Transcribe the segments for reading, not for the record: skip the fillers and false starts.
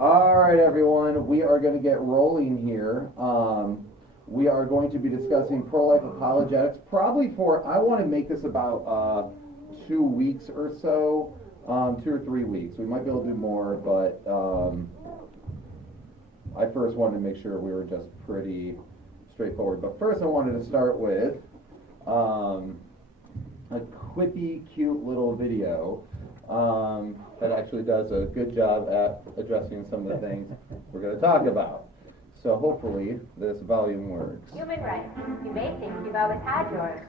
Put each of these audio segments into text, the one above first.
All right, everyone, we are going to get rolling here. We are going to be discussing pro-life apologetics, probably for, I want to make this about 2 weeks or so, 2 or 3 weeks. We might be able to do more, but I first wanted to make sure we were just pretty straightforward. But first I wanted to start with a quippy, cute little video that actually does a good job at addressing some of the things we're going to talk about. So hopefully this volume works. Human rights. You may think you've always had yours,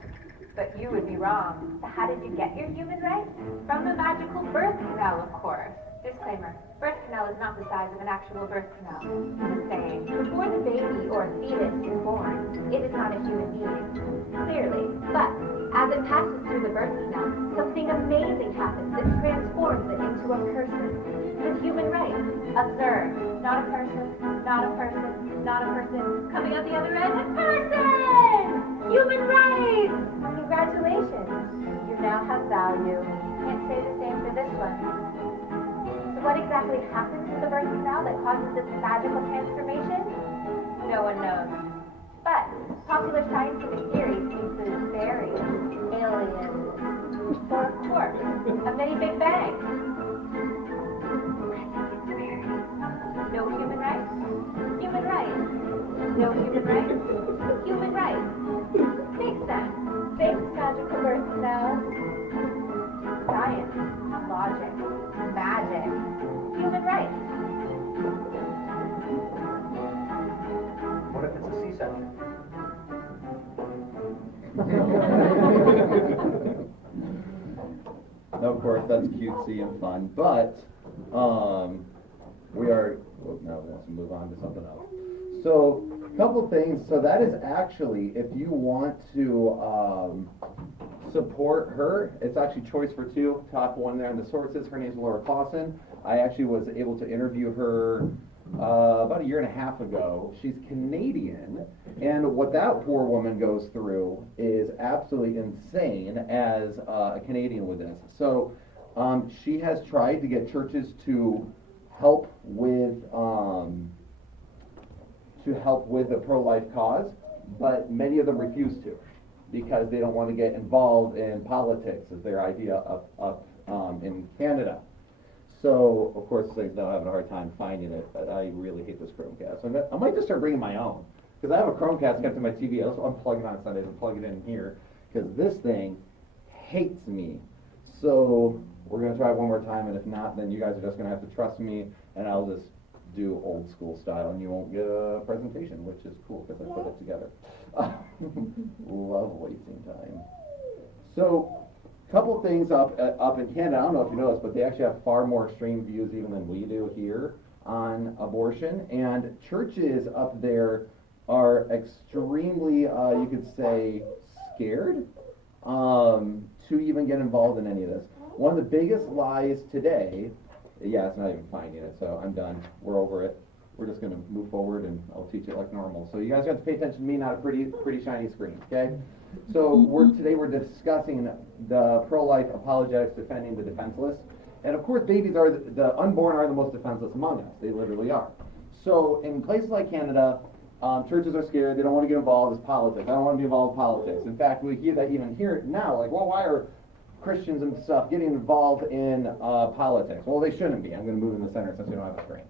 but you would be wrong. So how did you get your human rights? From the magical birth canal, of course. Disclaimer, birth canal is not the size of an actual birth canal. Just saying, before the baby or fetus is born, it is not a human being. Clearly. But as it passes through the birth canal, something amazing happens that transforms it into a person. With human rights. Observe. Not a person, not a person, not a person. Coming out the other end, a person! Human rights! Congratulations. You now have value. Can't say the same for this one. So what exactly happens in the birth canal that causes this magical transformation? No one knows. But popular scientific theories include fairies, aliens, or of course, a mini Big Bang. No human rights? Human rights. No human rights? Human rights. Makes sense. Thanks, magical birth canal. Science, logic, magic, human rights. What if it's a C-section? Of course, that's cutesy and fun, but we are, well, now let's move on to something else. So, a couple things. So that is actually, if you want to support her, it's actually choice for two. Top one there on the sources. Her name's Laura Clausen. I actually was able to interview her about 1.5 years ago. She's Canadian, and what that poor woman goes through is absolutely insane as a Canadian with this. So she has tried to get churches to help with the pro-life cause, but many of them refuse to because they don't want to get involved in politics, is their idea of in Canada. So, of course, they'll have a hard time finding it, but I really hate this Chromecast. I might just start bringing my own, because I have a Chromecast connected to my TV. I'll unplug it on Sundays and plug it in here, because this thing hates me. So, we're going to try it one more time, and if not, then you guys are just going to have to trust me, and I'll just do old school style, and you won't get a presentation, which is cool, because I put it together. Love wasting time. So, couple things up in Canada. I don't know if you know this, but they actually have far more extreme views even than we do here on abortion. And churches up there are extremely, you could say, scared to even get involved in any of this. One of the biggest lies today, yeah, it's not even finding it, so I'm done. We're over it. We're just going to move forward, and I'll teach it like normal. So you guys have to pay attention to me, not a pretty shiny screen, okay? So today we're discussing the pro-life apologetics defending the defenseless. And of course, babies are, the unborn are the most defenseless among us. They literally are. So in places like Canada, churches are scared. They don't want to get involved with politics. I don't want to be involved with politics. In fact, we hear that even here now, like, well, why are Christians and stuff getting involved in politics? Well, they shouldn't be. I'm going to move in the center since we don't have a screen.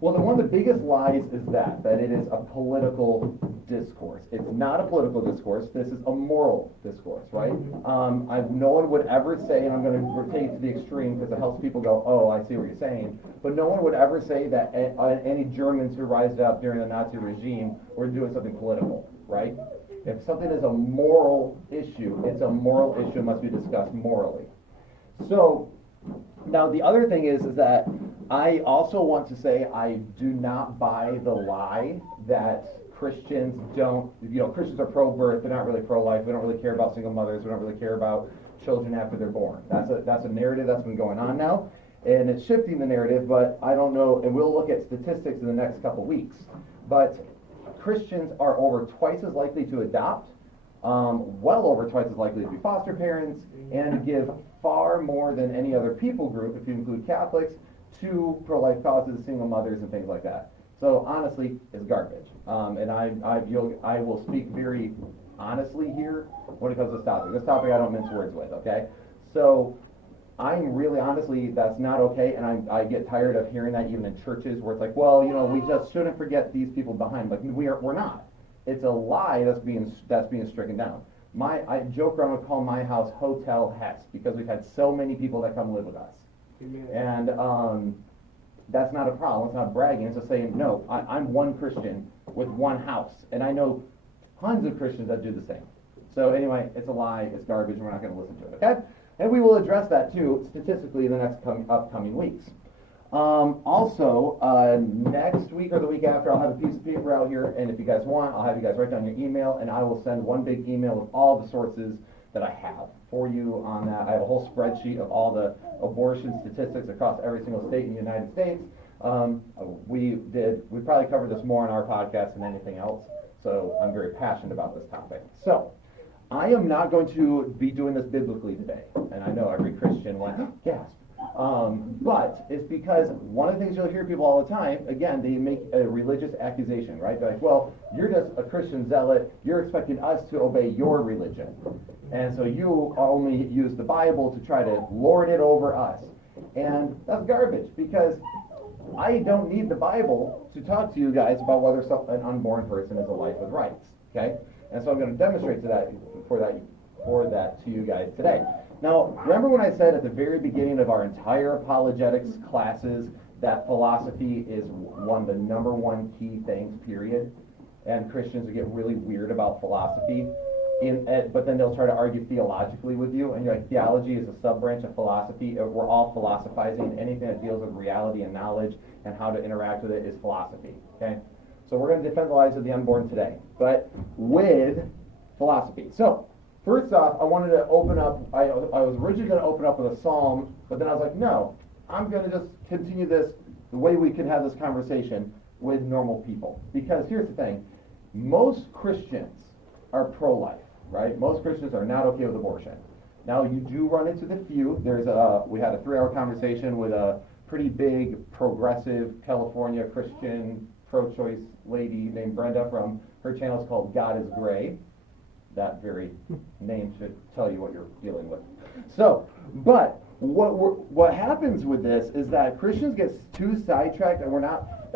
Well, one of the biggest lies is that it is a political discourse. It's not a political discourse. This is a moral discourse, right? No one would ever say, and I'm going to take it to the extreme because it helps people go, oh, I see what you're saying, but no one would ever say that any Germans who rised up during the Nazi regime were doing something political, right? If something is a moral issue, it's a moral issue. It must be discussed morally. So, now the other thing is that I also want to say I do not buy the lie that Christians don't, Christians are pro-birth, they're not really pro-life, we don't really care about single mothers, we don't really care about children after they're born. That's a narrative that's been going on now, and it's shifting the narrative, but I don't know, and we'll look at statistics in the next couple weeks, but Christians are over twice as likely to adopt, well over twice as likely to be foster parents, and give far more than any other people group, if you include Catholics, to pro-life causes, single mothers, and things like that. So honestly, it's garbage. And I will speak very honestly here when it comes to this topic. This topic I don't mince words with, okay? So I'm really honestly, that's not okay, and I get tired of hearing that even in churches where it's like, well, you know, we just shouldn't forget these people behind. Like we're not. It's a lie that's being stricken down. I joke around and call my house Hotel Hess because we've had so many people that come live with us. Amen. And that's not a problem. It's not bragging. It's just saying, no, I'm one Christian with one house, and I know tons of Christians that do the same. So anyway, it's a lie. It's garbage, and we're not going to listen to it. Okay? And we will address that too statistically in the next upcoming weeks. Also, next week or the week after, I'll have a piece of paper out here, and if you guys want, I'll have you guys write down your email, and I will send one big email with all the sources that I have for you on that. I have a whole spreadsheet of all the abortion statistics across every single state in the United States. We probably covered this more on our podcast than anything else, so I'm very passionate about this topic. So, I am not going to be doing this biblically today, and I know every Christian went, gasp. But it's because one of the things you'll hear people all the time, again, they make a religious accusation, right? They're like, well, you're just a Christian zealot. You're expecting us to obey your religion. And so you only use the Bible to try to lord it over us. And that's garbage, because I don't need the Bible to talk to you guys about whether an unborn person is a life with rights, okay? And so I'm going to demonstrate for that to you guys today. Now, remember when I said at the very beginning of our entire apologetics classes that philosophy is one of the number one key things, period? And Christians would get really weird about philosophy, but then they'll try to argue theologically with you, and you're like, theology is a sub-branch of philosophy. We're all philosophizing. Anything that deals with reality and knowledge and how to interact with it is philosophy, okay? So we're going to defend the lives of the unborn today, but with philosophy. So, first off, I wanted to open up, I was originally going to open up with a psalm, but then I was like, no, I'm going to just continue this the way we can have this conversation with normal people. Because here's the thing, most Christians are pro-life, right? Most Christians are not okay with abortion. Now, you do run into the few. We had a 3-hour conversation with a pretty big, progressive, California Christian, pro-choice lady named Brenda from, her channel is called God is Gray. That very name should tell you what you're dealing with. So, but what happens with this is that Christians get too sidetracked, and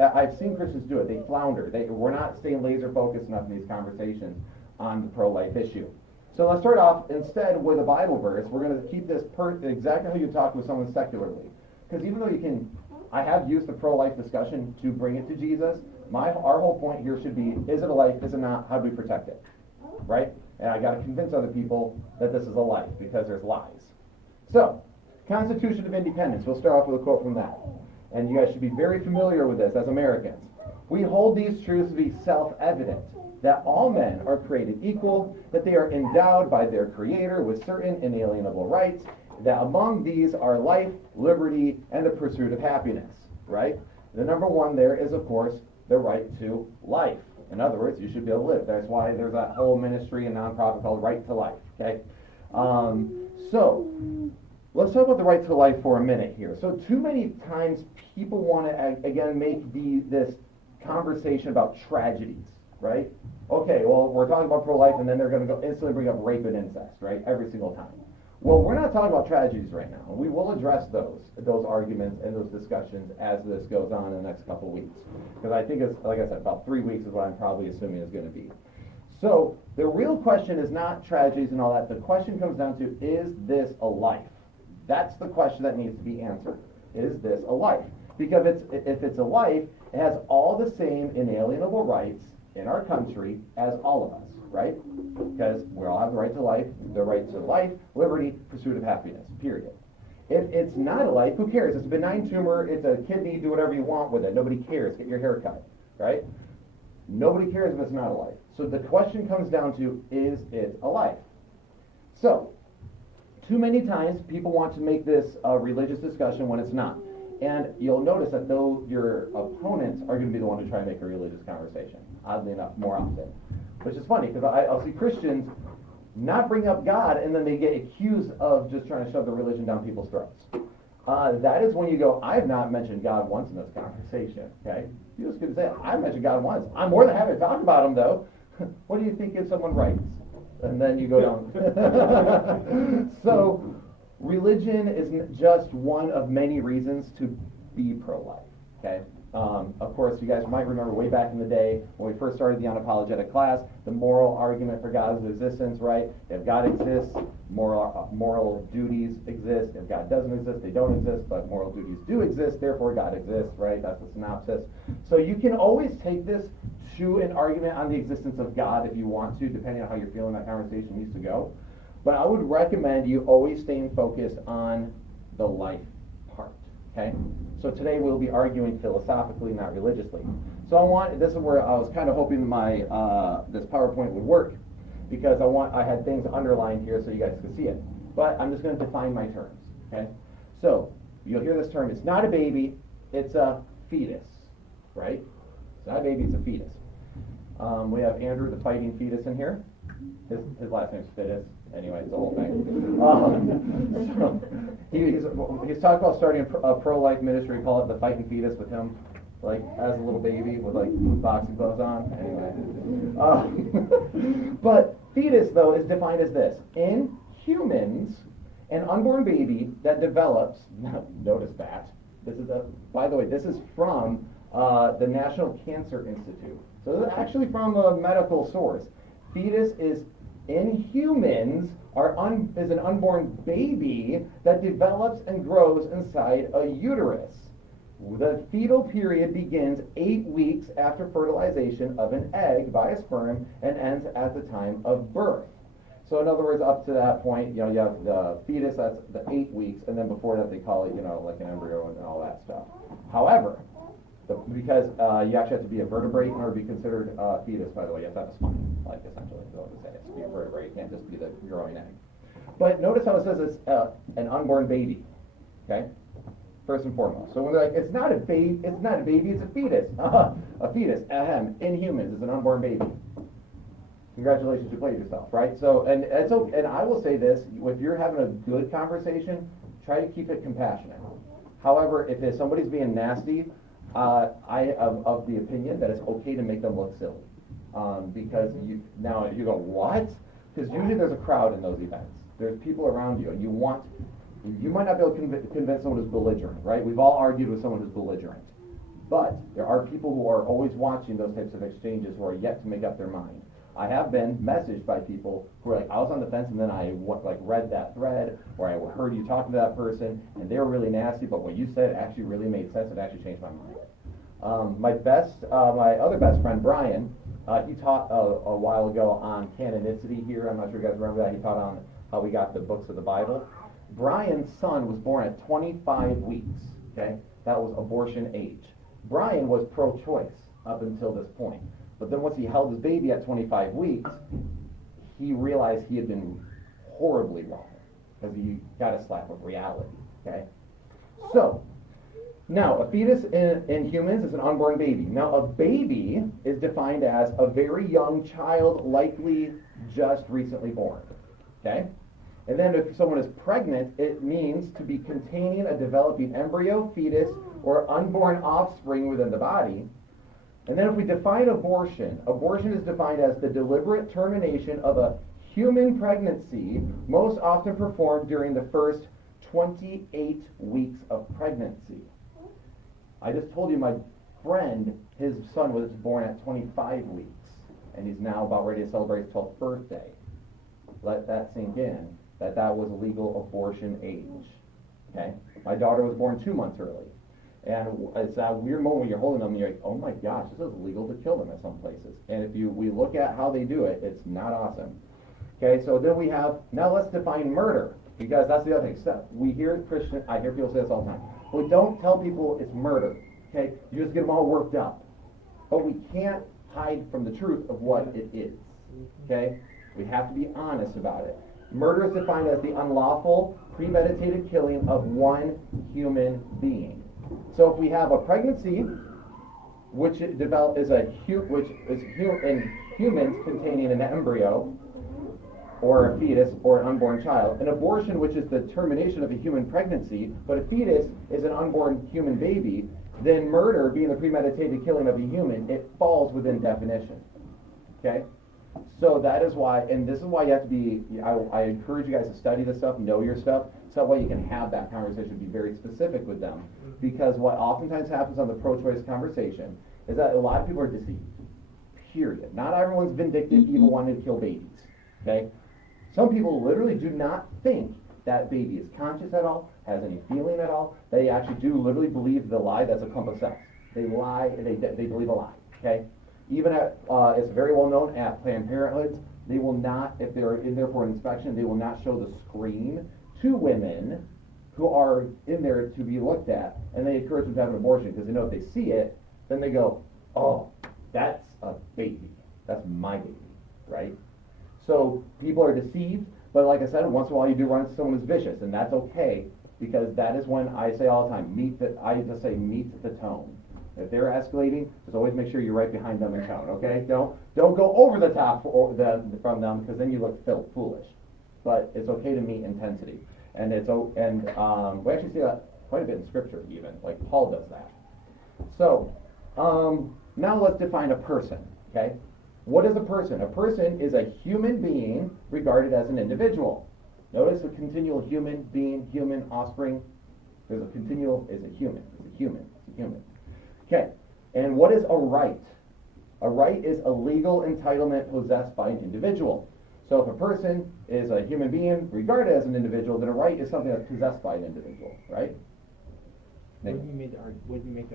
I've seen Christians do it. They flounder. We're not staying laser focused enough in these conversations on the pro-life issue. So let's start off instead with a Bible verse. We're going to keep this exactly how you talk with someone secularly. Because even though I have used the pro-life discussion to bring it to Jesus, our whole point here should be, is it a life, is it not, how do we protect it? Right? And I got to convince other people that this is a life, because there's lies. So, Constitution of Independence. We'll start off with a quote from that. And you guys should be very familiar with this as Americans. We hold these truths to be self-evident, that all men are created equal, that they are endowed by their Creator with certain inalienable rights, that among these are life, liberty, and the pursuit of happiness. Right? The number one there is, of course, the right to life. In other words, you should be able to live. That's why there's that whole ministry and nonprofit called Right to Life. Okay, so let's talk about the right to life for a minute here. So too many times people want to again make this conversation about tragedies, right? Okay, well we're talking about pro-life, and then they're going to go instantly bring up rape and incest, right? Every single time. Well, we're not talking about tragedies right now. We will address those arguments and those discussions as this goes on in the next couple of weeks. Because I think it's, like I said, about 3 weeks is what I'm probably assuming is going to be. So the real question is not tragedies and all that. The question comes down to, is this a life? That's the question that needs to be answered. Is this a life? Because if it's a life, it has all the same inalienable rights in our country as all of us, right? Because we all have the right to life, liberty, pursuit of happiness, period. If it's not a life, who cares? It's a benign tumor, it's a kidney, do whatever you want with it. Nobody cares. Get your hair cut, right? Nobody cares if it's not a life. So the question comes down to, is it a life? So, too many times people want to make this a religious discussion when it's not. And you'll notice that though your opponents are going to be the one to try and make a religious conversation, oddly enough, more often. Which is funny, because I'll see Christians not bring up God, and then they get accused of just trying to shove the religion down people's throats. That is when you go, I have not mentioned God once in this conversation, okay? You just could say, I've mentioned God once. I'm more than happy to talk about him, though. What do you think if someone writes? And then you go down. So, religion is just one of many reasons to be pro-life, okay? Of course, you guys might remember way back in the day when we first started the unApologetic class, the moral argument for God's existence, right? If God exists, moral duties exist. If God doesn't exist, they don't exist, but moral duties do exist, therefore God exists, right? That's the synopsis. So you can always take this to an argument on the existence of God if you want to, depending on how you're feeling that conversation needs to go. But I would recommend you always staying focused on the life part, okay? So today we'll be arguing philosophically, not religiously. So this is where I was kind of hoping my this PowerPoint would work, because I had things underlined here so you guys could see it. But I'm just going to define my terms, okay? So you'll hear this term. It's not a baby, it's a fetus, right? It's not a baby, it's a fetus. We have Andrew, the fighting fetus, in here. His last name's Fitus. Anyway, it's the whole thing. So he's talked about starting a pro-life ministry, call it the fighting fetus, with him, like, as a little baby with, like, boxing gloves on. Anyway. But fetus, though, is defined as this. In humans, an unborn baby that develops, notice that, by the way, this is from the National Cancer Institute. So this is actually from a medical source. Fetus is, in humans, is an unborn baby that develops and grows inside a uterus. The fetal period begins 8 weeks after fertilization of an egg by a sperm and ends at the time of birth. So in other words, up to that point, you have the fetus, that's the 8 weeks, and then before that they call it, like an embryo and all that stuff. However, because you actually have to be a vertebrate in order to be considered a fetus, by the way. You have to have a spine, like, essentially, is what I'm saying. It has to be a vertebrate. You can't just be the growing egg. But notice how it says it's an unborn baby, okay? First and foremost. So when they're like, it's not a baby, it's a fetus. A fetus, in humans, is an unborn baby. Congratulations, you played yourself, right? So, and it's okay, and I will say this, if you're having a good conversation, try to keep it compassionate. However, if somebody's being nasty, I am of the opinion that it's okay to make them look silly. Because you go, what? Because usually there's a crowd in those events. There's people around you, and you might not be able to convince someone who's belligerent, right? We've all argued with someone who's belligerent. But there are people who are always watching those types of exchanges who are yet to make up their mind. I have been messaged by people who are like, I was on the fence and then I read that thread, or I heard you talking to that person, and they were really nasty, but what you said actually really made sense. It actually changed my mind. My other best friend, Brian, he taught a while ago on canonicity here. I'm not sure you guys remember that. He taught on how we got the books of the Bible. Brian's son was born at 25 weeks, okay? That was abortion age. Brian was pro-choice up until this point. But then once he held his baby at 25 weeks, he realized he had been horribly wrong, because he got a slap of reality, okay? So, now, a fetus in humans is an unborn baby. Now, a baby is defined as a very young child, likely just recently born, okay? And then if someone is pregnant, it means to be containing a developing embryo, fetus, or unborn offspring within the body. And then if we define abortion is defined as the deliberate termination of a human pregnancy, most often performed during the first 28 weeks of pregnancy. I just told you my friend, his son was born at 25 weeks, and he's now about ready to celebrate his 12th birthday. Let that sink in, that was legal abortion age. Okay? My daughter was born 2 months early. And it's that weird moment when you're holding them and you're like, oh my gosh, this is legal to kill them at some places. And if we look at how they do it, it's not awesome. Okay, so then we have, now let's define murder, because that's the other thing. So I hear people say this all the time. Well, don't tell people it's murder, okay? You just get them all worked up. But we can't hide from the truth of what it is, okay? We have to be honest about it. Murder is defined as the unlawful, premeditated killing of one human being. So if we have a pregnancy, which in humans containing an embryo, or a fetus, or an unborn child. An abortion, which is the termination of a human pregnancy, but a fetus is an unborn human baby, then murder, being the premeditated killing of a human, it falls within definition. Okay? So that is why, and this is why you have to be, I encourage you guys to study this stuff, know your stuff, so that way you can have that conversation, be very specific with them. Because what oftentimes happens on the pro-choice conversation is that a lot of people are deceived. Period. Not everyone's vindictive, evil, wanting to kill babies. Okay? Some people literally do not think that baby is conscious at all, has any feeling at all. They actually do literally believe the lie that's a clump of cells. They lie, they believe a lie. Okay? Even at, it's very well known at Planned Parenthoods, they will not, if they're in there for an inspection, they will not show the screen to women who are in there to be looked at, and they encourage them to have an abortion because they know if they see it, then they go, oh, that's a baby. That's my baby, right? So people are deceived, but like I said, once in a while you do run into someone who's vicious, and that's okay, because that is when I say all the time, meet the tone. If they're escalating, just always make sure you're right behind them in tone, okay? Don't go over the top from them, because then you look foolish. But it's okay to meet intensity, and we actually see that quite a bit in Scripture, even like Paul does that. So now let's define a person, okay? What is a person? A person is a human being regarded as an individual. Notice the continual human being, human offspring. There's a continual is a human. It's a human. It's a human. Okay, and what is a right? A right is a legal entitlement possessed by an individual. So if a person is a human being regarded as an individual, then a right is something that's possessed by an individual, right? Wouldn't you make the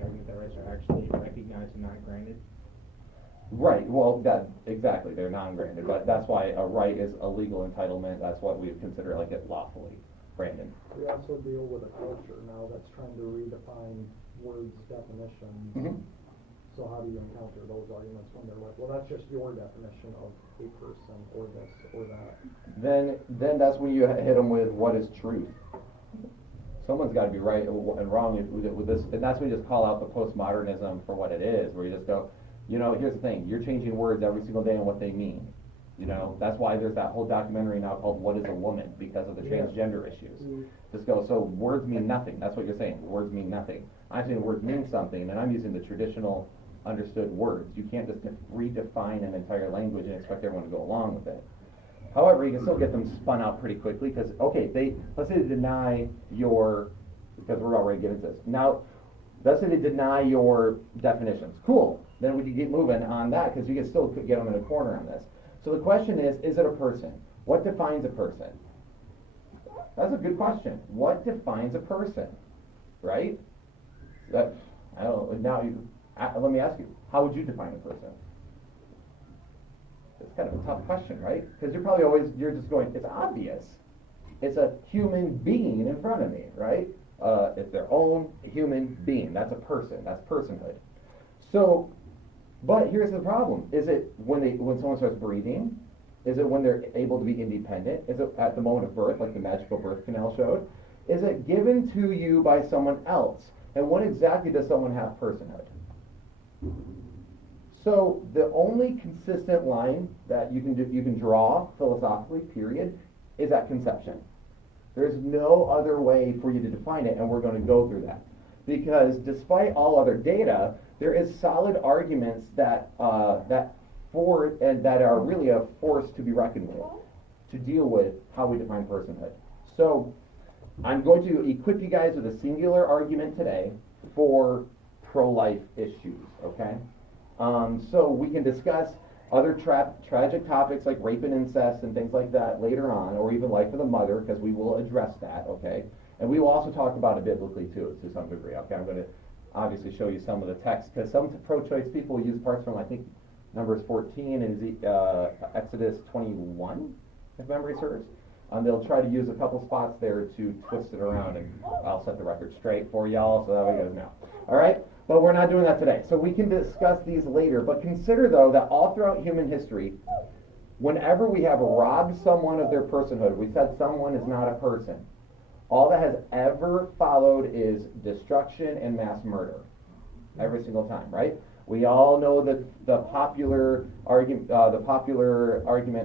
argument that rights are actually recognized and not granted? Right, well, exactly, they're non-granted, but that's why a right is a legal entitlement. That's what we would consider like it lawfully. Brandon? We also deal with a culture now that's trying to redefine words, definitions. Mm-hmm. So how do you encounter those arguments when they're like, well, that's just your definition of a person, or this, or that? Then that's when you hit them with what is truth. Someone's got to be right and wrong with this, and that's when you just call out the postmodernism for what it is, where you just go, here's the thing, you're changing words every single day and what they mean. That's why there's that whole documentary now called What is a Woman, because of the transgender issues. Just go, so words mean nothing. That's what you're saying. Words mean nothing. I'm saying words mean something, and I'm using the traditional understood words. You can't just redefine an entire language and expect everyone to go along with it. However, you can still get them spun out pretty quickly, because, okay, let's say they deny your, because we're already getting this. Now, let's say they deny your definitions. Cool. Then we can keep moving on that, because you can still get them in a corner on this. So the question is it a person? What defines a person? That's a good question. What defines a person? Right? Let me ask you, how would you define a person? It's kind of a tough question, right? Because you're just going, it's obvious. It's a human being in front of me, right? It's their own human being. That's a person. That's personhood. So, but here's the problem. Is it when someone starts breathing? Is it when they're able to be independent? Is it at the moment of birth, like the magical birth canal showed? Is it given to you by someone else? And when exactly does someone have personhood? So the only consistent line that you can draw philosophically, period, is at conception. There's no other way for you to define it, and we're going to go through that. Because despite all other data, there is solid arguments that are really a force to be reckoned with, to deal with how we define personhood. So I'm going to equip you guys with a singular argument today for pro-life issues, okay? So we can discuss other tragic topics like rape and incest and things like that later on, or even life of the mother, because we will address that, okay? And we will also talk about it biblically too, to some degree, okay? I'm going to obviously show you some of the text, because some pro-choice people use parts from, I think, Numbers 14 and Exodus 21, if memory serves. They'll try to use a couple spots there to twist it around, and I'll set the record straight for y'all, so that way you guys know. All right? But we're not doing that today. So we can discuss these later. But consider, though, that all throughout human history, whenever we have robbed someone of their personhood, we said someone is not a person, all that has ever followed is destruction and mass murder. Every single time, right? We all know that the popular argument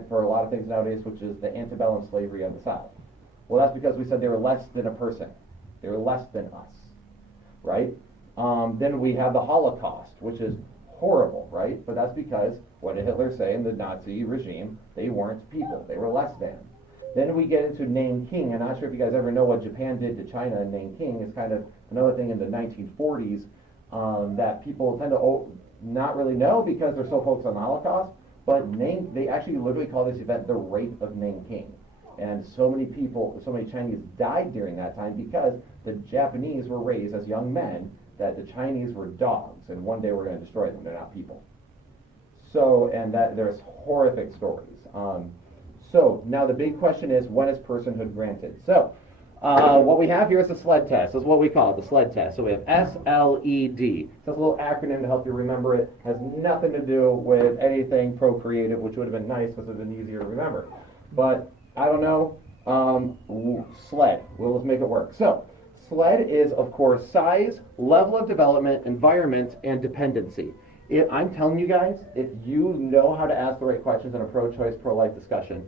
for a lot of things nowadays, which is the antebellum slavery of the South. Well, that's because we said they were less than a person. They were less than us, right? Then we have the Holocaust, which is horrible, right? But that's because, what did Hitler say in the Nazi regime? They weren't people. They were less than. Then we get into Nanking. I'm not sure if you guys ever know what Japan did to China in Nanking. It's kind of another thing in the 1940s that people tend to not really know because they're so focused on the Holocaust. But they actually literally call this event the Rape of Nanking. And so many people, so many Chinese died during that time because the Japanese were raised as young men that the Chinese were dogs, and one day we're going to destroy them. They're not people. So, and that there's horrific stories. So now the big question is, when is personhood granted? So what we have here is a SLED test. That's what we call it, the SLED test. So we have SLED. It's a little acronym to help you remember it. Has nothing to do with anything procreative, which would have been nice because it would have been easier to remember. But I don't know. SLED. Well, let's make it work. So SLED is, of course, size, level of development, environment, and dependency. I'm telling you guys, if you know how to ask the right questions in a pro-choice, pro-life discussion,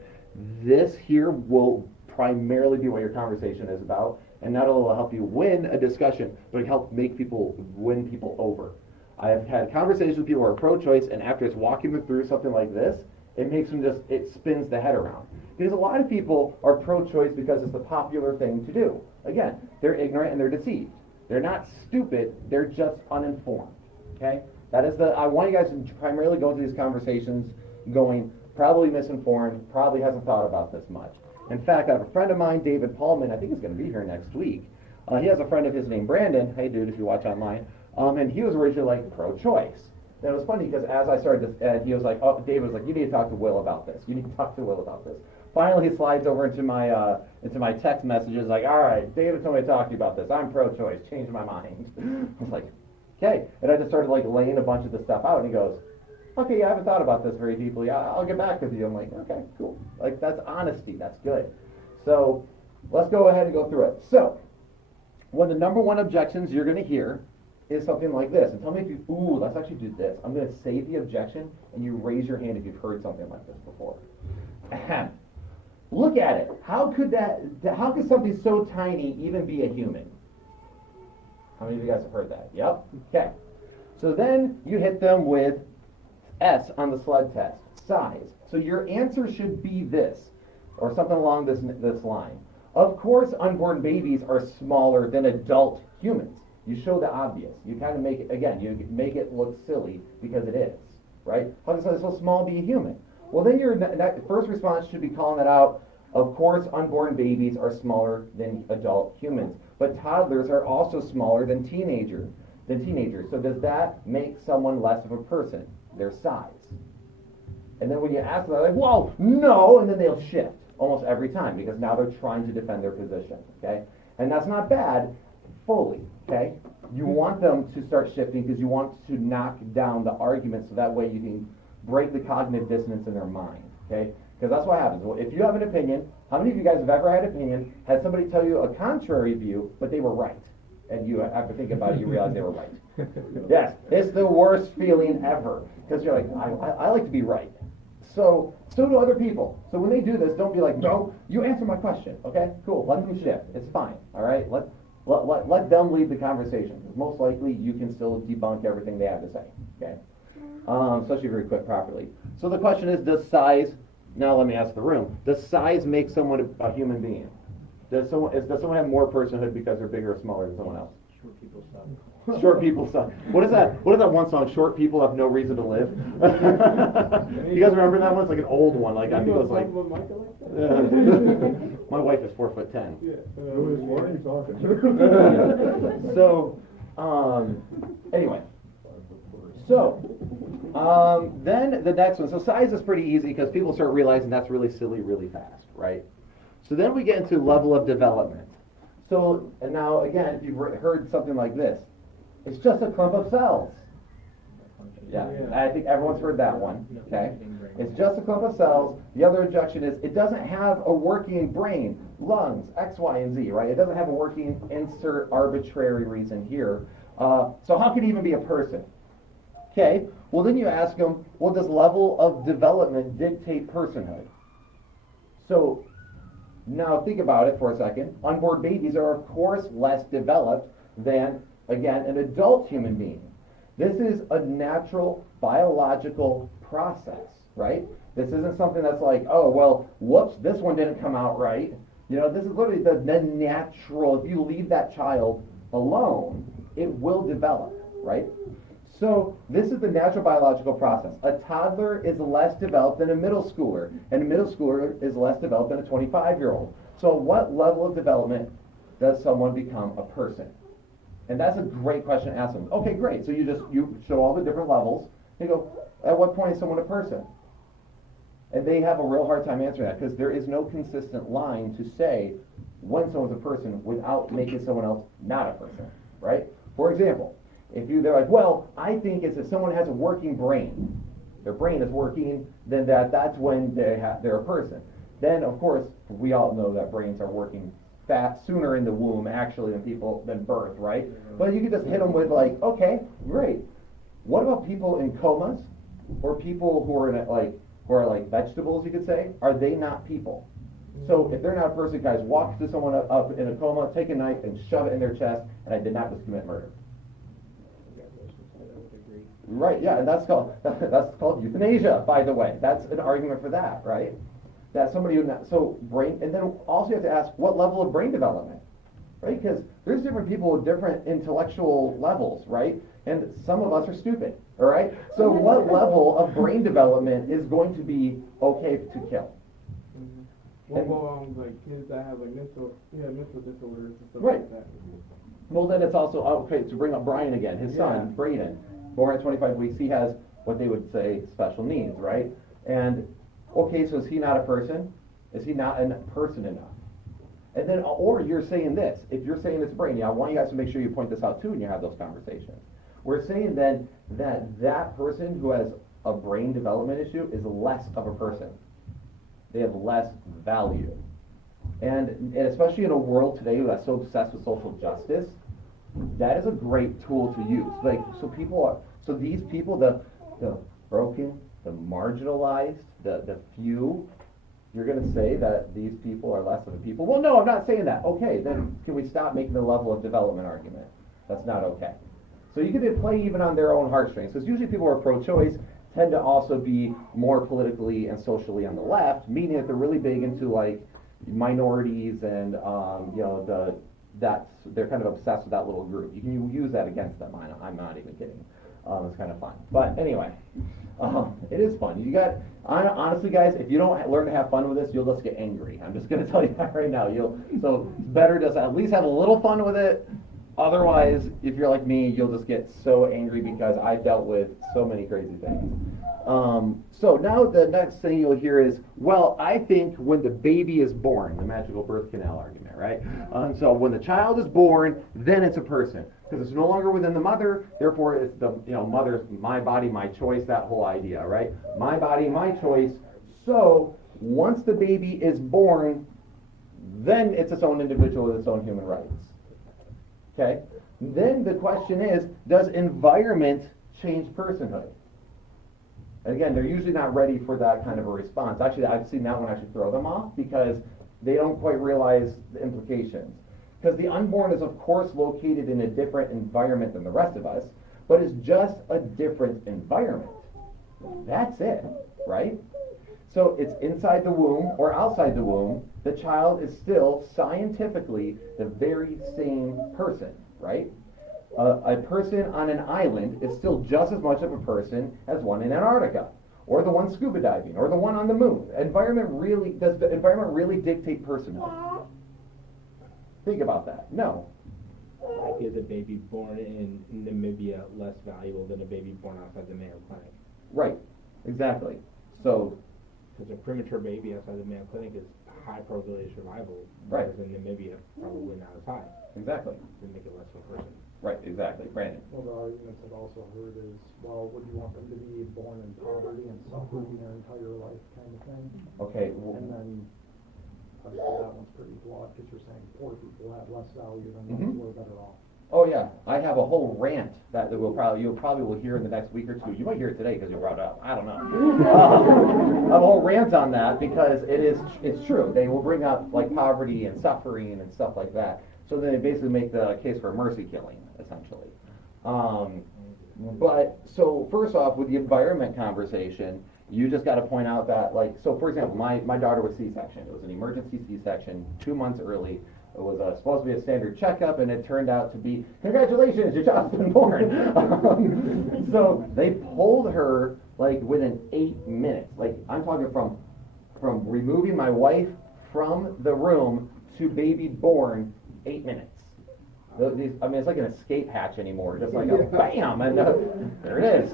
this here will primarily be what your conversation is about, and not only will help you win a discussion, but it'll help win people over. I have had conversations with people who are pro-choice, and after it's walking them through something like this, it spins the head around. Because a lot of people are pro-choice because it's the popular thing to do. Again, they're ignorant and they're deceived. They're not stupid, they're just uninformed. Okay? I want you guys to primarily go into these conversations going, probably misinformed, probably hasn't thought about this much. In fact, I have a friend of mine, David Paulman, I think he's going to be here next week. He has a friend of his named Brandon. Hey, dude, if you watch online. And he was originally pro-choice. And it was funny because as I started to, he was like, David was like, you need to talk to Will about this. You need to talk to Will about this. Finally, he slides over into my text messages like, all right, David told me to talk to you about this. I'm pro-choice. Changed my mind. I was like, okay. And I just started like laying a bunch of the stuff out, and he goes, okay, I haven't thought about this very deeply. I'll get back with you. I'm like, okay, cool. Like, that's honesty. That's good. So let's go ahead and go through it. So one of the number one objections you're going to hear is something like this. And tell me if you, let's actually do this. I'm going to say the objection, and you raise your hand if you've heard something like this before. Ahem. Look at it. How could something so tiny even be a human? How many of you guys have heard that? Yep. Okay. So then you hit them with S on the SLED test, size. So your answer should be this, or something along this line. Of course, unborn babies are smaller than adult humans. You show the obvious. You kind of make it, again, you make it look silly because it is, right? How can something so small be a human? Well, then your first response should be calling it out. Of course, unborn babies are smaller than adult humans, but toddlers are also smaller than teenagers. So does that make someone less of a person? Their size. And then when you ask them, they're like, whoa, no, and then they'll shift almost every time because now they're trying to defend their position, okay? And that's not bad fully, okay? You want them to start shifting because you want to knock down the argument so that way you can break the cognitive dissonance in their mind, okay? Because that's what happens. Well, if you have an opinion, how many of you guys have ever had an opinion, had somebody tell you a contrary view, but they were right? And you, after thinking about it, you realize they were right. Yes, it's the worst feeling ever. Because you're like, I like to be right. So do other people. So when they do this, don't be like, no, you answer my question. Okay, cool, let them shift. It's fine, all right? Let them lead the conversation. Because most likely you can still debunk everything they have to say, okay? Especially if you're equipped properly. So the question is, does size, now let me ask the room, does size make someone a human being? Does someone have more personhood because they're bigger or smaller than someone else? Short people suck. Short people suck. What is that one song? Short people have no reason to live. You guys remember that one? It's like an old one. Like I think it was like. My wife is 4'10". Yeah. What are you talking? So, anyway. So, then the next one. So size is pretty easy because people start realizing that's really silly really fast, right? So then we get into level of development. So, and now again, if you've heard something like this, it's just a clump of cells. Yeah, I think everyone's heard that one, okay? It's just a clump of cells. The other objection is it doesn't have a working brain, lungs, X, Y, and Z, right? It doesn't have a working insert arbitrary reason here. So how could it even be a person? Okay, well then you ask them, well, does level of development dictate personhood? So now think about it for a second. Unborn babies are of course less developed than, again, an adult human being. This is a natural biological process, right? This isn't something that's like, oh, well, whoops, this one didn't come out right. You know, this is literally the natural, if you leave that child alone, it will develop, right? So this is the natural biological process. A toddler is less developed than a middle schooler, and a middle schooler is less developed than a 25-year-old. So at what level of development does someone become a person? And that's a great question to ask them. Okay, great. So you show all the different levels. You go, at what point is someone a person? And they have a real hard time answering that because there is no consistent line to say when someone's a person without making someone else not a person, right? For example, they're like, well, I think it's if someone has a working brain, their brain is working, then that's when they're a person. Then, of course, we all know that brains are working sooner in the womb, actually, than birth, right? But you could just hit them with like, okay, great. What about people in comas, or people who are like vegetables? You could say, are they not people? So if they're not a person, guys, walk to someone up in a coma, take a knife and shove it in their chest, and I did not just commit murder. Right, yeah, and that's called euthanasia, by the way. That's an argument for that, right? That somebody brain, and then also you have to ask what level of brain development, right? Because there's different people with different intellectual levels, right? And some of us are stupid, all right? So what level of brain development is going to be okay to kill? Well, like kids that have like mental disorders and stuff right. like that. Well, then it's also, okay, to bring up Brian again, his son, Braden, born at 25 weeks, he has what they would say special needs, right? And, okay, so is he not a person? Is he not a person enough? And then, or you're saying this, if you're saying it's brain, I want you guys to make sure you point this out too when you have those conversations. We're saying then that person who has a brain development issue is less of a person. They have less value. And especially in a world today that's so obsessed with social justice, that is a great tool to use. Like, so these people, the broken, the marginalized, the few, you're going to say that these people are less of a people? Well, no, I'm not saying that. Okay, then can we stop making the level of development argument? That's not okay. So you can play even on their own heartstrings, because usually people who are pro-choice tend to also be more politically and socially on the left, meaning that they're really big into like minorities and they're kind of obsessed with that little group. You can use that against them. I'm not even kidding. It's kind of fun. But anyway, it is fun. Honestly, guys, if you don't learn to have fun with this, you'll just get angry. I'm just going to tell you that right now. So it's better just at least have a little fun with it. Otherwise, if you're like me, you'll just get so angry because I dealt with so many crazy things. So now the next thing you'll hear is, well, I think when the baby is born, the magical birth canal argument, right? So when the child is born, then it's a person. Because it's no longer within the mother, therefore it's the mother's my body, my choice, that whole idea, right? My body, my choice. So once the baby is born, then it's its own individual with its own human rights. Okay? Then the question is, does environment change personhood? And again, they're usually not ready for that kind of a response. Actually, I've seen that one actually throw them off because they don't quite realize the implications. Because the unborn is, of course, located in a different environment than the rest of us, but it's just a different environment. That's it, right? So it's inside the womb or outside the womb, the child is still scientifically the very same person, right? A person on an island is still just as much of a person as one in Antarctica, or the one scuba diving, or the one on the moon. Does the environment really dictate personhood? Think about that. No. Like, is a baby born in Namibia less valuable than a baby born outside the Mayo Clinic? Right. Exactly. So. Because a premature baby outside the Mayo Clinic is high probability of survival, right? Whereas in Namibia, probably not as high. Exactly. To make it less of a person. Right. Exactly. Brandon. Well, the arguments I've also heard is, well, would you want them to be born in poverty and suffering their entire life, kind of thing? Okay. And then. Obviously, that one's pretty broad because you're saying poor people have less value than those who are better off. Oh yeah, I have a whole rant that you'll probably will hear in the next week or two. You might hear it today because you brought it up. I don't know. I have a whole rant on that because it's true. They will bring up like poverty and suffering and stuff like that. So then they basically make the case for mercy killing, essentially. But so first off, with the environment conversation, you just got to point out that, like, so for example, my daughter was C-section. It was an emergency C-section, 2 months early. It was supposed to be a standard checkup, and it turned out to be, congratulations, your child's been born. So they pulled her like within 8 minutes. Like I'm talking from removing my wife from the room to baby born, 8 minutes. I mean, it's like an escape hatch anymore, just like a bam, and there it is.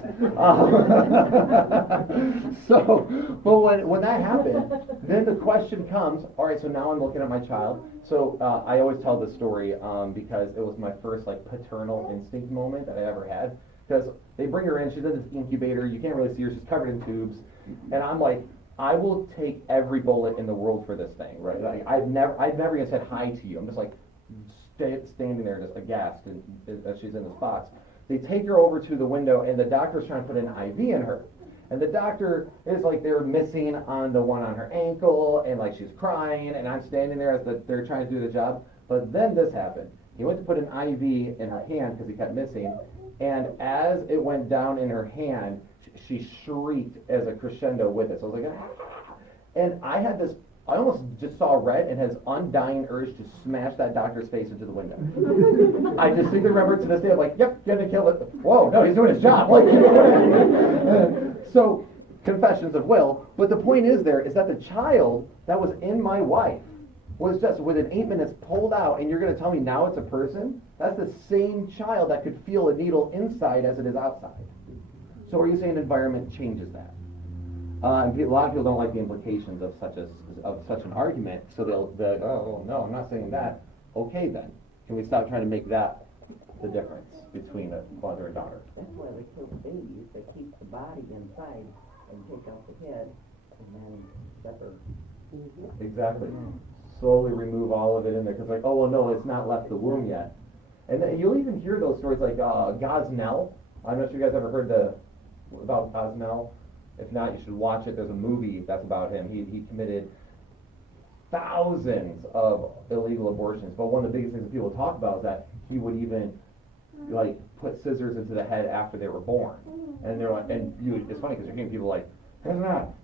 So, but when that happened, then the question comes, all right, so now I'm looking at my child. So I always tell this story because it was my first like paternal instinct moment that I ever had. Because they bring her in, she's in this incubator, you can't really see her, she's covered in tubes, and I'm like, I will take every bullet in the world for this thing, right? Like, I've never even said hi to you. I'm just like, standing there just aghast as she's in this box. They take her over to the window, and the doctor's trying to put an IV in her. And the doctor is like, they're missing on the one on her ankle, and like she's crying, and I'm standing there as they're trying to do the job. But then this happened. He went to put an IV in her hand because he kept missing, and as it went down in her hand, she shrieked as a crescendo with it. So I was like, ah! And I almost just saw red and has undying urge to smash that doctor's face into the window. I distinctly remember to this day, I'm like, yep, gonna kill it. Whoa, no, he's doing his job. Like, so, confessions of will. But the point is that the child that was in my wife was just within 8 minutes pulled out, and you're going to tell me now it's a person? That's the same child that could feel a needle inside as it is outside. So are you saying environment changes that? And a lot of people don't like the implications of such an argument, so they'll oh no, I'm not saying that. Okay then, can we stop trying to make that the difference between a mother and daughter? That's why they kill babies. They keep the body inside and take out the head and then separate. Exactly. Slowly remove all of it in there because like, oh well, no, it's not left the womb yet. And then you'll even hear those stories like Gosnell. I'm not sure you guys ever heard about Gosnell. If not, you should watch it. There's a movie that's about him. He committed thousands of illegal abortions. But one of the biggest things that people talk about is that he would even like put scissors into the head after they were born. And they're like, it's funny because you're hearing people like,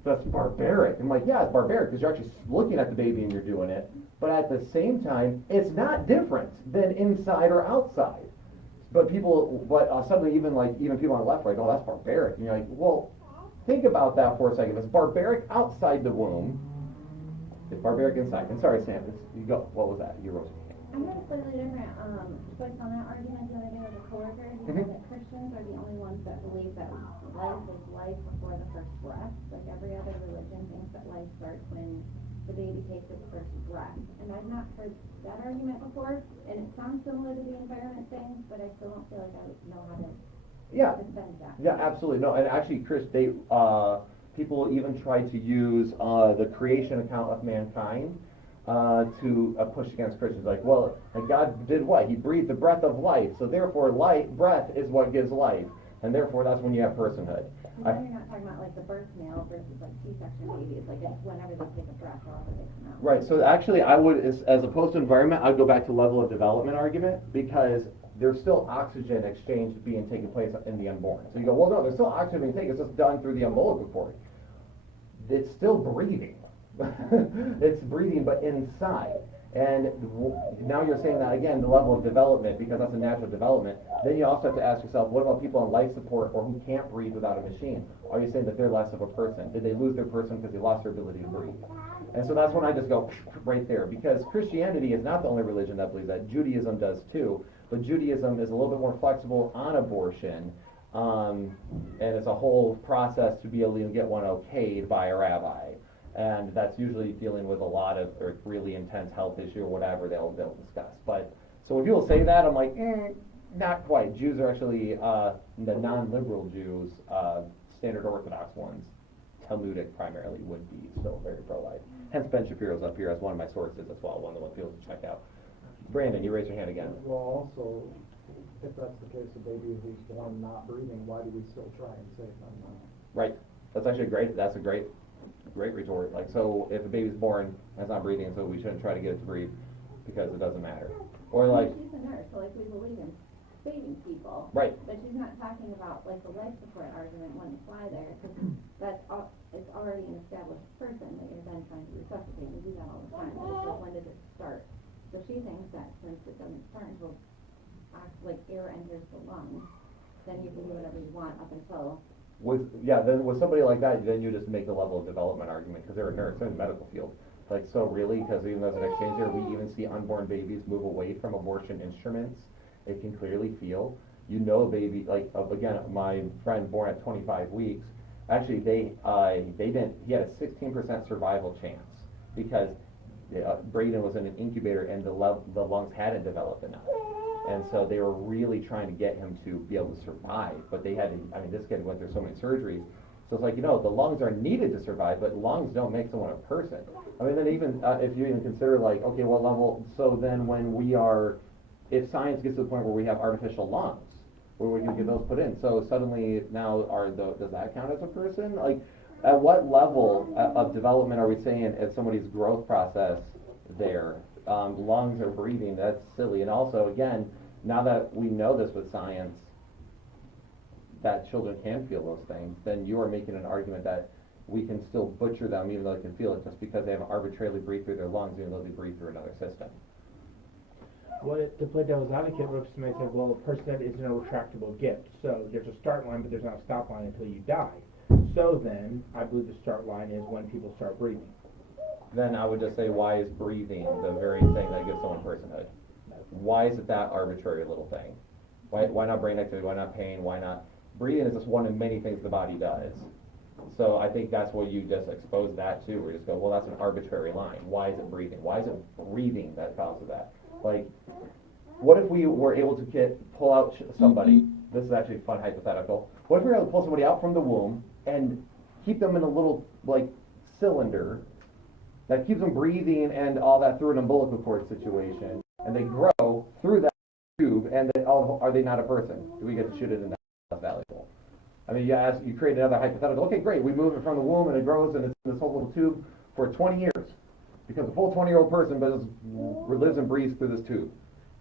that's barbaric. I'm like, yeah, it's barbaric because you're actually looking at the baby and you're doing it. But at the same time, it's not different than inside or outside. But suddenly even people on the left are like, oh, that's barbaric. And you're like, well, think about that for a second. It's barbaric outside the womb. It's barbaric inside. And sorry, Sam, you go. What was that? You wrote something. I'm going to slightly different twist on that argument the other day with a coworker. He said that Christians are the only ones that believe that life is life before the first breath. Like every other religion thinks that life starts when the baby takes its first breath. And I've not heard that argument before, and it sounds similar to the environment thing, but I still don't feel like I know how to defend that. Yeah, absolutely. No, and actually, Chris, people even try to use the creation account of mankind to push against Christians. Like, well, and God did what? He breathed the breath of life. So therefore, breath is what gives life. And therefore, that's when you have personhood. And then you're not talking about like the birth male versus like C-section babies. Like it's whenever they take a breath, however they come out. Right. So actually, I would, as opposed to environment, I'd go back to level of development argument because there's still oxygen exchange taking place in the unborn. So you go, well, no, there's still oxygen being taken. It's just done through the umbilical cord. It's still breathing. It's breathing, but inside. And now you're saying that, again, the level of development, because that's a natural development. Then you also have to ask yourself, what about people on life support or who can't breathe without a machine? Are you saying that they're less of a person? Did they lose their person because they lost their ability to breathe? And so that's when I just go right there, because Christianity is not the only religion that believes that. Judaism does too, but Judaism is a little bit more flexible on abortion, and it's a whole process to be able to get one okayed by a rabbi. And that's usually dealing with a lot of really intense health issue or whatever they'll discuss. But so when people say that, I'm like, not quite. Jews are actually the non-liberal Jews, standard Orthodox ones, Talmudic primarily, would be still very pro-life. Hence Ben Shapiro's up here as one of my sources as well, one of the ones people to check out. Brandon, you raise your hand again. Well, also, if that's the case, a baby who's born not breathing, why do we still try and save them? Right. That's actually that's a great retort. Like, so if a baby's born and it's not breathing, so we shouldn't try to get it to breathe because it doesn't matter. Or like, she's a nurse, so like we believe in saving people. right. But she's not talking about like the life support argument when you fly there, because it's already an established person that you're then trying to resuscitate. We do that all the time. But it's like, when did it start? So she thinks that since it doesn't start until like air enters the lungs, then you can do whatever you want up until. Then with somebody like that, then you just make the level of development argument because they're a nurse, they're in the medical field. Like, so really, because even though there's an exchange there, we even see unborn babies move away from abortion instruments. It can clearly feel. You know, a baby, like, again, my friend born at 25 weeks, actually, he had a 16% survival chance because Braden was in an incubator and the lungs hadn't developed enough. And so they were really trying to get him to be able to survive, but they had to, this kid went through so many surgeries. So it's like, the lungs are needed to survive, but lungs don't make someone a person. Then even, if you even consider like, okay, what level, so then when if science gets to the point where we have artificial lungs, where we can get those put in, so suddenly now does that count as a person? Like, at what level of development are we saying at somebody's growth process there? Lungs or breathing, that's silly. And also, again, now that we know this with science, that children can feel those things, then you are making an argument that we can still butcher them even though they can feel it just because they have arbitrarily breathed through their lungs even though they breathe through another system. Well, to play devil's advocate, Brooks may say, well, a person that isn't a retractable gift. So there's a start line, but there's not a stop line until you die. So then, I believe the start line is when people start breathing. Then I would just say, why is breathing the very thing that gives someone personhood? Why is it that arbitrary little thing? Why not brain activity? Why not pain? Why not? Breathing is just one of many things the body does. So I think that's what you just expose that to, where you just go, well, that's an arbitrary line. Why is it breathing? Why is it breathing that causes that? Like, what if we were able to pull out somebody, this is actually a fun hypothetical, what if we were able to pull somebody out from the womb and keep them in a little, like, cylinder that keeps them breathing and all that through an umbilical cord situation, and they grow through that tube, and are they not a person? Do we get to shoot it in that? That's valuable. You create another hypothetical. Okay, great, we move it from the womb and it grows and it's in this whole little tube for 20 years. Because a full 20-year-old person lives and breathes through this tube.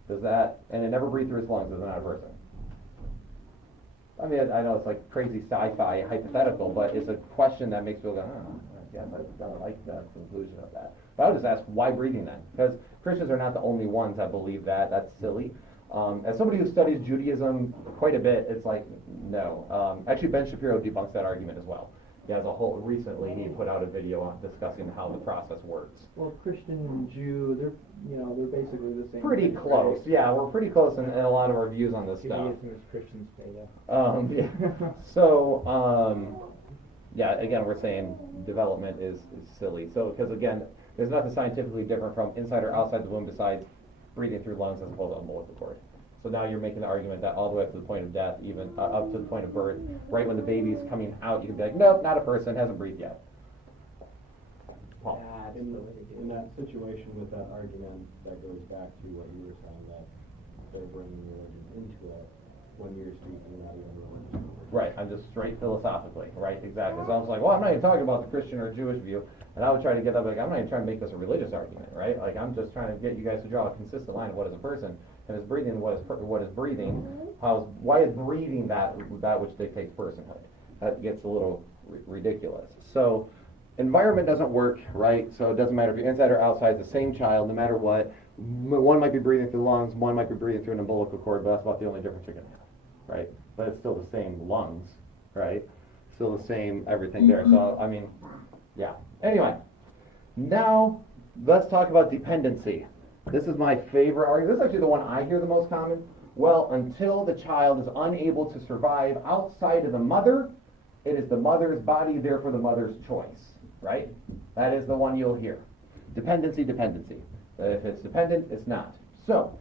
And it never breathes through its lungs, is it not a person? I know it's like crazy sci-fi hypothetical, but it's a question that makes people go, yeah, I don't like the conclusion of that. But I would just ask, why breathing then? Because Christians are not the only ones that believe that. That's silly. As somebody who studies Judaism quite a bit, it's like, no. Actually, Ben Shapiro debunks that argument as well. Recently he put out a video on discussing how the process works. Well, Christian and Jew, they're basically the same. Pretty close, right? Yeah, we're pretty close in a lot of our views on this stuff. Judaism is Christians, yeah. So, again, we're saying development is silly. So, because again, there's nothing scientifically different from inside or outside the womb besides breathing through lungs as opposed to umbilical cord. So now you're making the argument that all the way up to the point of death, even up to the point of birth, right when the baby's coming out, you can be like, nope, not a person, hasn't breathed yet. Paul. In that situation with that argument, that goes back to what you were saying, that they're bringing religion into it when you're speaking not even religious. Right, I'm just straight philosophically, right, exactly. So I was like, well, I'm not even talking about the Christian or Jewish view, and I would try to get that, like, I'm not even trying to make this a religious argument, right? Like, I'm just trying to get you guys to draw a consistent line of what is a person, and is breathing what is breathing, why is breathing that which dictates personhood? That gets a little ridiculous. So environment doesn't work, right? So it doesn't matter if you're inside or outside, the same child, no matter what. One might be breathing through the lungs, one might be breathing through an umbilical cord, but that's about the only difference you're going to have, right? But it's still the same lungs, right? Still the same everything there. So, yeah. Anyway, now let's talk about dependency. This is my favorite argument. This is actually the one I hear the most common. Well, until the child is unable to survive outside of the mother, it is the mother's body, therefore the mother's choice, right? That is the one you'll hear. Dependency. If it's dependent, it's not. So,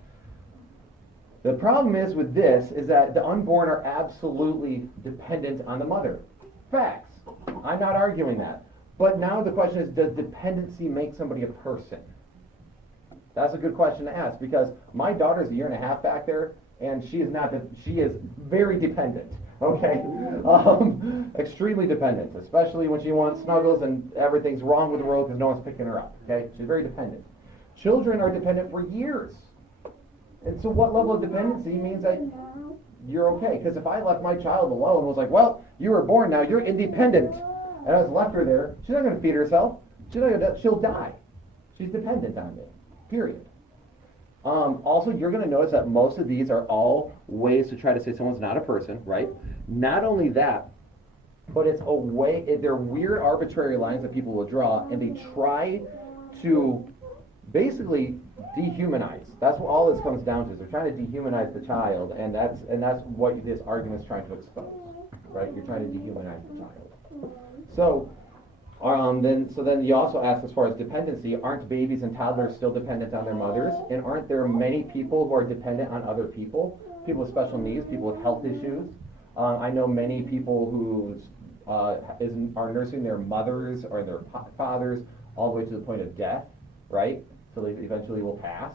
the problem is with this is that the unborn are absolutely dependent on the mother. Facts. I'm not arguing that. But now the question is, does dependency make somebody a person? That's a good question to ask, because my daughter's a year and a half back there, and she is very dependent, okay? Extremely dependent, especially when she wants snuggles and everything's wrong with the world because no one's picking her up, okay? She's very dependent. Children are dependent for years. And so what level of dependency means that you're okay? Because if I left my child alone and was like, well, you were born now, you're independent, and I just left her there, she's not going to feed herself. She'll die. She's dependent on me, period. Also, you're going to notice that most of these are all ways to try to say someone's not a person, right? Not only that, but it's a way, they're weird arbitrary lines that people will draw, and they try to basically dehumanize. That's what all this comes down to. They're trying to dehumanize the child, and that's what this argument is trying to expose, right? You're trying to dehumanize the child. So then you also ask, as far as dependency, aren't babies and toddlers still dependent on their mothers? And aren't there many people who are dependent on other people? People with special needs, people with health issues. I know many people who are nursing their mothers or their fathers all the way to the point of death, right? So they eventually will pass.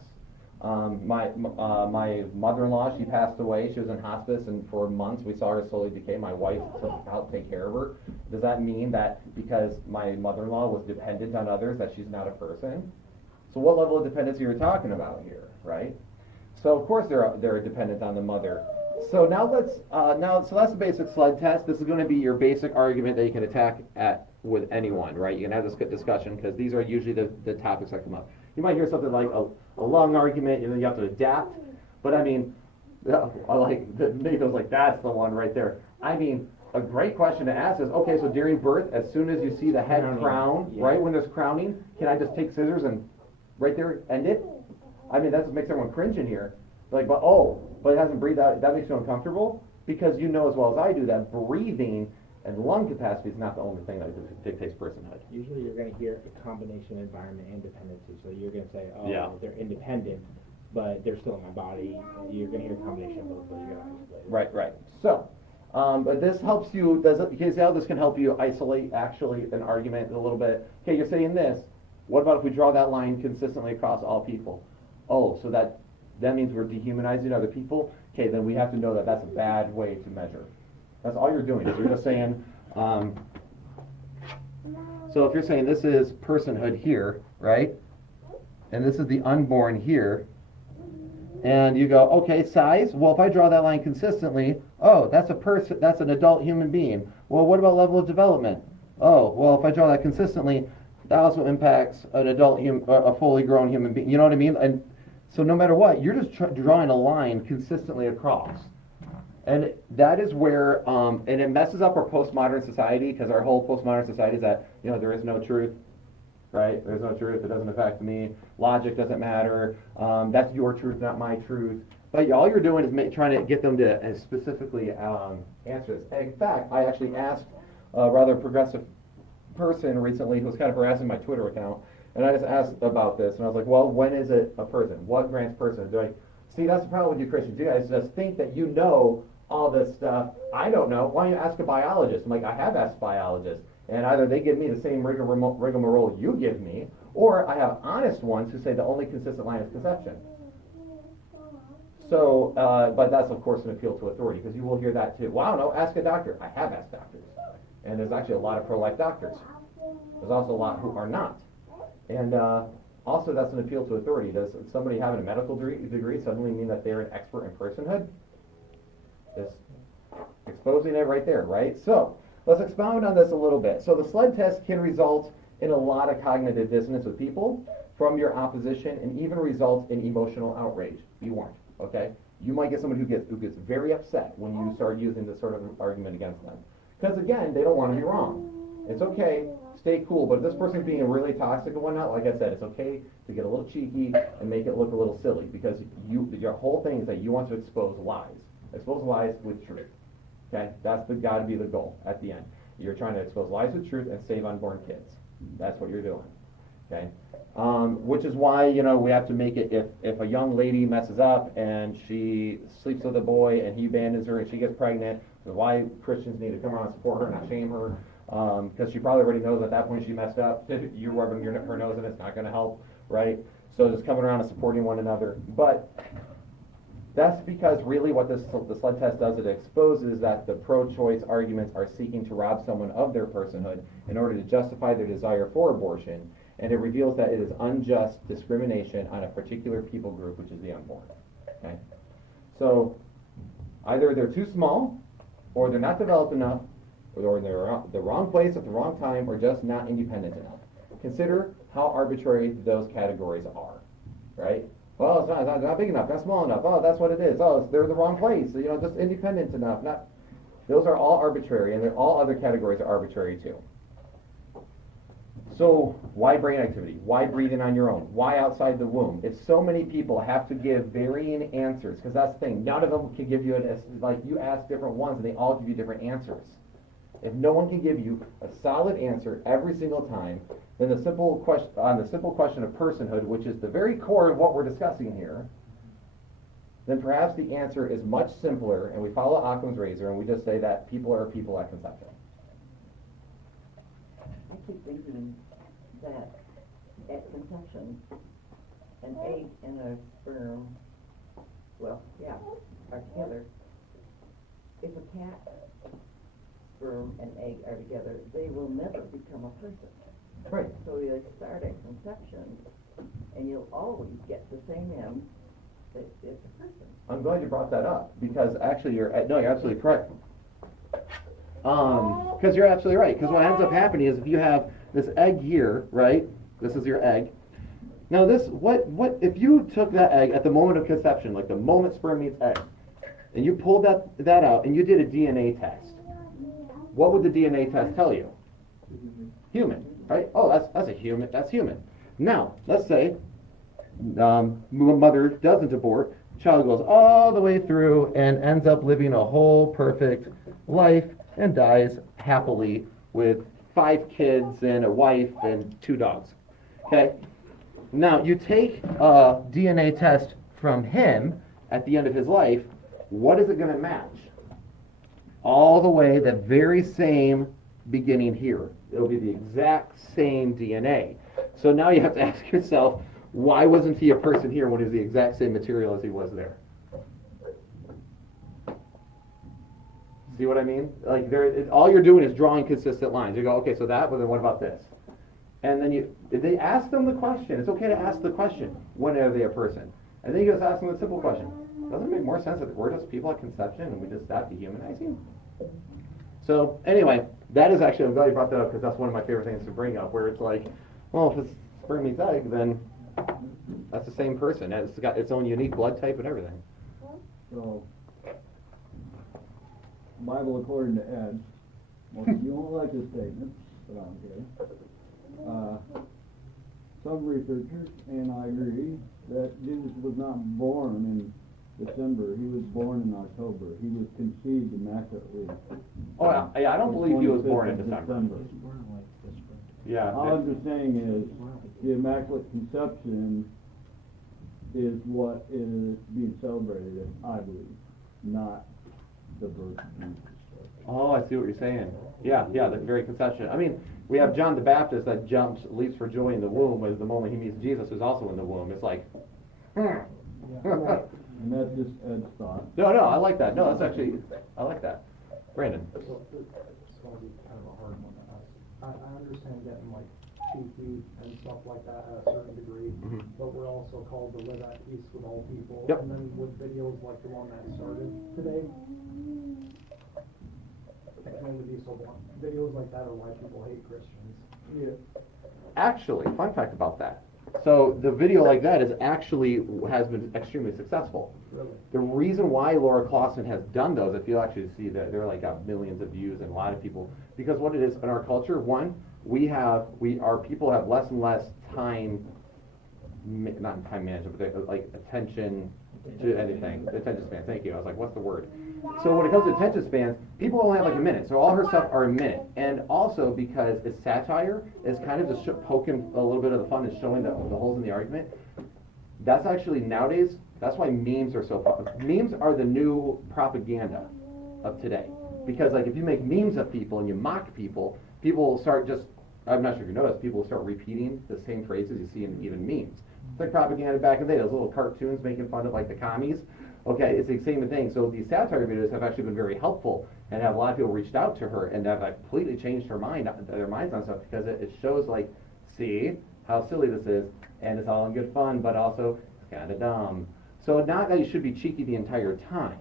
My mother-in-law, she passed away. She was in hospice, and for months we saw her slowly decay. My wife helped take care of her. Does that mean that because my mother-in-law was dependent on others that she's not a person? So what level of dependency are we talking about here, right? So of course they're dependent on the mother. So now so that's the basic sled test. This is going to be your basic argument that you can attack with anyone, right? You can have this discussion because these are usually the topics that come up. You might hear something like a long argument, and then you have to adapt. But I mean, I like Nico's like, that's the one right there. I mean, a great question to ask is, okay, so during birth, as soon as you see the head crown, right, when there's crowning, can I just take scissors and right there end it? I mean, that makes everyone cringe in here. Like, but it hasn't breathed out. That makes you uncomfortable? Because you know as well as I do that breathing and lung capacity is not the only thing that dictates personhood. Usually you're going to hear a combination of environment and dependency. So you're going to say, they're independent, but they're still in my body. You're going to hear a combination of both those guys. Right. So, but this helps you, you see how this can help you isolate actually an argument a little bit. Okay, you're saying this. What about if we draw that line consistently across all people? Oh, so that means we're dehumanizing other people? Okay, then we have to know that that's a bad way to measure. That's all you're doing, is you're just saying, so if you're saying this is personhood here, right? And this is the unborn here, and you go, okay, size? Well, if I draw that line consistently, oh, that's a person, that's an adult human being. Well, what about level of development? Oh, well, if I draw that consistently, that also impacts an adult, a fully grown human being. You know what I mean? And so no matter what, you're just drawing a line consistently across. And that is where, and it messes up our postmodern society, because our whole postmodern society is that, there is no truth, right? There's no truth. It doesn't affect me. Logic doesn't matter. That's your truth, not my truth. But all you're doing is trying to get them to specifically answer this. In fact, I actually asked a rather progressive person recently who was kind of harassing my Twitter account, and I just asked about this, and I was like, well, when is it a person? What grants person? They're like, see, that's the problem with you Christians. You guys just think that you know all this stuff. I don't know. Why don't you ask a biologist? I'm like, I have asked biologists, and either they give me the same rigmarole you give me, or I have honest ones who say the only consistent line is conception. So, but that's of course an appeal to authority, because you will hear that too. Well, I don't know, ask a doctor. I have asked doctors, and there's actually a lot of pro-life doctors. There's also a lot who are not. And also that's an appeal to authority. Does somebody having a medical degree suddenly mean that they're an expert in personhood? Just exposing it right there, right? So let's expound on this a little bit. So the sled test can result in a lot of cognitive dissonance with people from your opposition, and even result in emotional outrage. Be warned, okay? You might get somebody who gets very upset when you start using this sort of argument against them. Because again, they don't want to be wrong. It's okay, stay cool, but if this person's being really toxic and whatnot, like I said, it's okay to get a little cheeky and make it look a little silly, because your whole thing is that you want to expose lies. Expose lies with truth. Okay? That's got to be the goal at the end. You're trying to expose lies with truth and save unborn kids. That's what you're doing. Okay? Which is why, we have to make it, if a young lady messes up and she sleeps with a boy and he abandons her and she gets pregnant, why Christians need to come around and support her, not shame her, because she probably already knows at that point she messed up. You're rubbing her nose in, it's not going to help, right? So just coming around and supporting one another. But That's because really what the sled test does, it exposes that the pro-choice arguments are seeking to rob someone of their personhood in order to justify their desire for abortion, and it reveals that it is unjust discrimination on a particular people group, which is the unborn. Okay? So either they're too small, or they're not developed enough, or they're the wrong place at the wrong time, or just not independent enough. Consider how arbitrary those categories are, right? Well, it's not big enough, not small enough. Oh, that's what it is. Oh, they're the wrong place. You know, just independent enough. Not. Those are all arbitrary, and all other categories are arbitrary too. So, why brain activity? Why breathing on your own? Why outside the womb? If so many people have to give varying answers, because that's the thing, none of them can give you like you ask different ones, and they all give you different answers. If no one can give you a solid answer every single time, then the simple question of personhood, which is the very core of what we're discussing here, then perhaps the answer is much simpler, and we follow Occam's razor, and we just say that people are people at conception. I keep thinking that at conception, an egg and a sperm, are together. If a cat, sperm, and egg are together, they will never become a person. Right. So you start at conception, and you'll always get the same end that is a person. I'm glad you brought that up, because actually you're absolutely correct. Because you're absolutely right. Because what ends up happening is if you have this egg here, right? This is your egg. Now what if you took that egg at the moment of conception, like the moment sperm meets egg, and you pulled that out and you did a DNA test, what would the DNA test tell you? Human, right? Oh, that's a human. That's human. Now let's say mother doesn't abort, child goes all the way through and ends up living a whole perfect life and dies happily with 5 kids and a wife and 2 dogs. Okay? Now, you take a DNA test from him at the end of his life, what is it going to match? All the way the very same beginning here. It'll be the exact same DNA. So now you have to ask yourself, why wasn't he a person here when he's the exact same material as he was there? See what I mean? Like all you're doing is drawing consistent lines. You go, okay, so that, but then what about this? And then they ask them the question. It's okay to ask the question, when are they a person? And then you just ask them a simple question. Doesn't it make more sense that we're just people at conception and we just stop dehumanizing? So anyway, that is actually, I'm glad you brought that up because that's one of my favorite things to bring up, where it's like, well, if it's sperm meets egg, then that's the same person. It's got its own unique blood type and everything. So, Bible according to Ed, well, you don't like his statements, but I'm here. Some researchers, and I agree, that Jesus was not born in December. He was born in October. He was conceived immaculately. Oh, yeah, I don't believe he was born in December. Yeah. All I'm just saying is the Immaculate Conception is what is being celebrated, I believe, not the birth of Jesus. Oh, I see what you're saying. Yeah, the very conception. I mean, we have John the Baptist that leaps for joy in the womb with the moment he meets Jesus, who's also in the womb. It's like, And that's just Ed's thought. No, I like that. No, that's actually, I like that. Brandon. It's going to be kind of a hard one to ask. I understand getting like cheeky and stuff like that at a certain degree, but we're also called to live at peace with all people. Yep. And then with videos like the one that started today, I can only be so blunt. Videos like that are why people hate Christians. Yeah. Actually, fun fact about that. So the video like that has been extremely successsul. Really? The reason why Laura Clausen has done those, if you actually see that they're like got millions of views and a lot of people, because what it is in our culture, one, our people have less and less time, not time management, but like attention to anything. Attention span, thank you. I was like, what's the word? So when it comes to attention spans, people only have like a minute. So all her stuff are a minute. And also because it's satire, it's kind of just poking a little bit of the fun and showing the holes in the argument. That's actually nowadays, that's why memes are so popular. Memes are the new propaganda of today. Because like if you make memes of people and you mock people, people will start just, I'm not sure if you noticed, people will start repeating the same phrases you see in even memes. It's like propaganda back in the day, those little cartoons making fun of like the commies. Okay, it's the same thing. So these satire videos have actually been very helpful, and have a lot of people reached out to her and have completely changed their minds on stuff, because it shows like, see how silly this is, and it's all in good fun, but also it's kind of dumb. So not that you should be cheeky the entire time,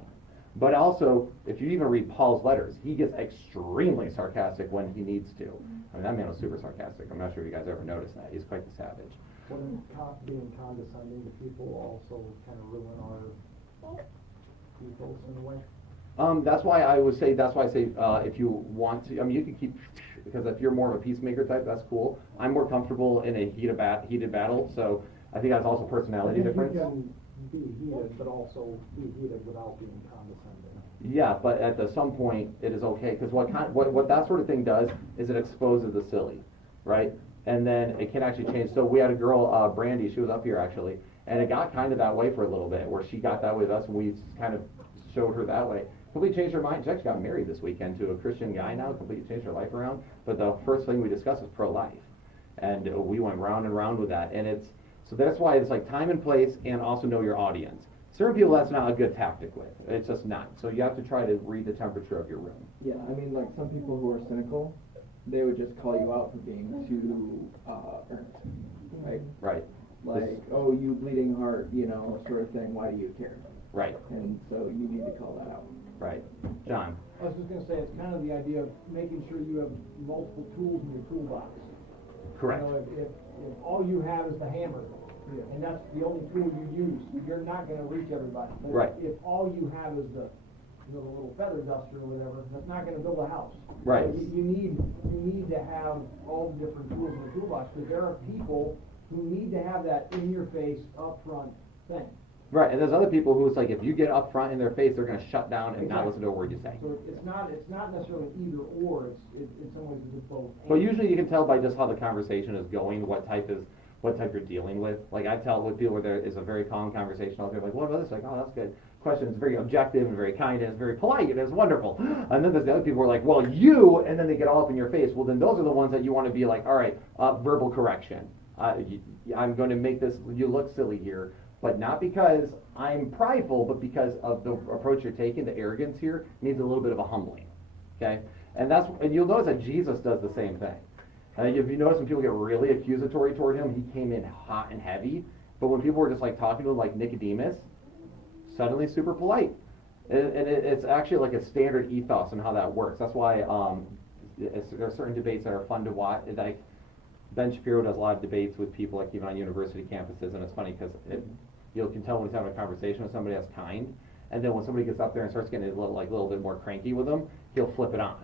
but also if you even read Paul's letters, he gets extremely sarcastic when he needs to. I mean, that man was super sarcastic. I'm not sure if you guys ever noticed that. He's quite the savage. Wouldn't being condescending to people also kind of ruin our ethos in a way? That's why I say if you want to, I mean, you can keep, because if you're more of a peacemaker type, that's cool. I'm more comfortable in a heated battle, so I think that's also personality difference. You can be heated, but also be heated without being condescending. Yeah, but at some point it is okay, because what that sort of thing does is it exposes the silly, right? And then it can actually change. So we had a girl, Brandy, she was up here actually, and it got kind of that way for a little bit, where she got that way with us, and we kind of showed her that way. Completely changed her mind. She actually got married this weekend to a Christian guy now, completely changed her life around. But the first thing we discussed was pro-life. And we went round and round with that. And so that's why it's like time and place, and also know your audience. Certain people that's not a good tactic with. It's just not. So you have to try to read the temperature of your room. Yeah, I mean, like some people who are cynical, they would just call you out for being too earnest, right? Right. Like, oh, you bleeding heart, sort of thing. Why do you care? Right. And so you need to call that out. Right. John. I was just going to say, it's kind of the idea of making sure you have multiple tools in your toolbox. Correct. If all you have is the hammer, and that's the only tool you use, you're not going to reach everybody. But right. If all you have is the little feather duster or whatever, that's not going to build a house. Right. So you need to have all the different tools in the toolbox, because there are people who need to have that in your face, upfront thing. Right, and there's other people who it's like, if you get up front in their face, they're going to shut down and not listen to a word you say. So it's not necessarily either or. It's in some ways it's both. But usually you can tell by just how the conversation is going, what type you're dealing with. Like I tell with people where there is a very calm conversation, I'll be like, what about this? Like, oh, that's good. Question is very objective and very kind and it's very polite and it's wonderful. And then there's the other people who are like, well, and then they get all up in your face. Well, then those are the ones that you want to be like, all right, verbal correction. I'm going to make this, you look silly here. But not because I'm prideful, but because of the approach you're taking. The arrogance here needs a little bit of a humbling, okay? And you'll notice that Jesus does the same thing. If you notice when people get really accusatory toward him, he came in hot and heavy. But when people were just like talking to him like Nicodemus, suddenly super polite. And it's actually like a standard ethos in how that works. That's why there are certain debates that are fun to watch. Like Ben Shapiro does a lot of debates with people, like even on university campuses, and it's funny because you can tell when he's having a conversation with somebody that's kind, and then when somebody gets up there and starts getting a little bit more cranky with them, he'll flip it on.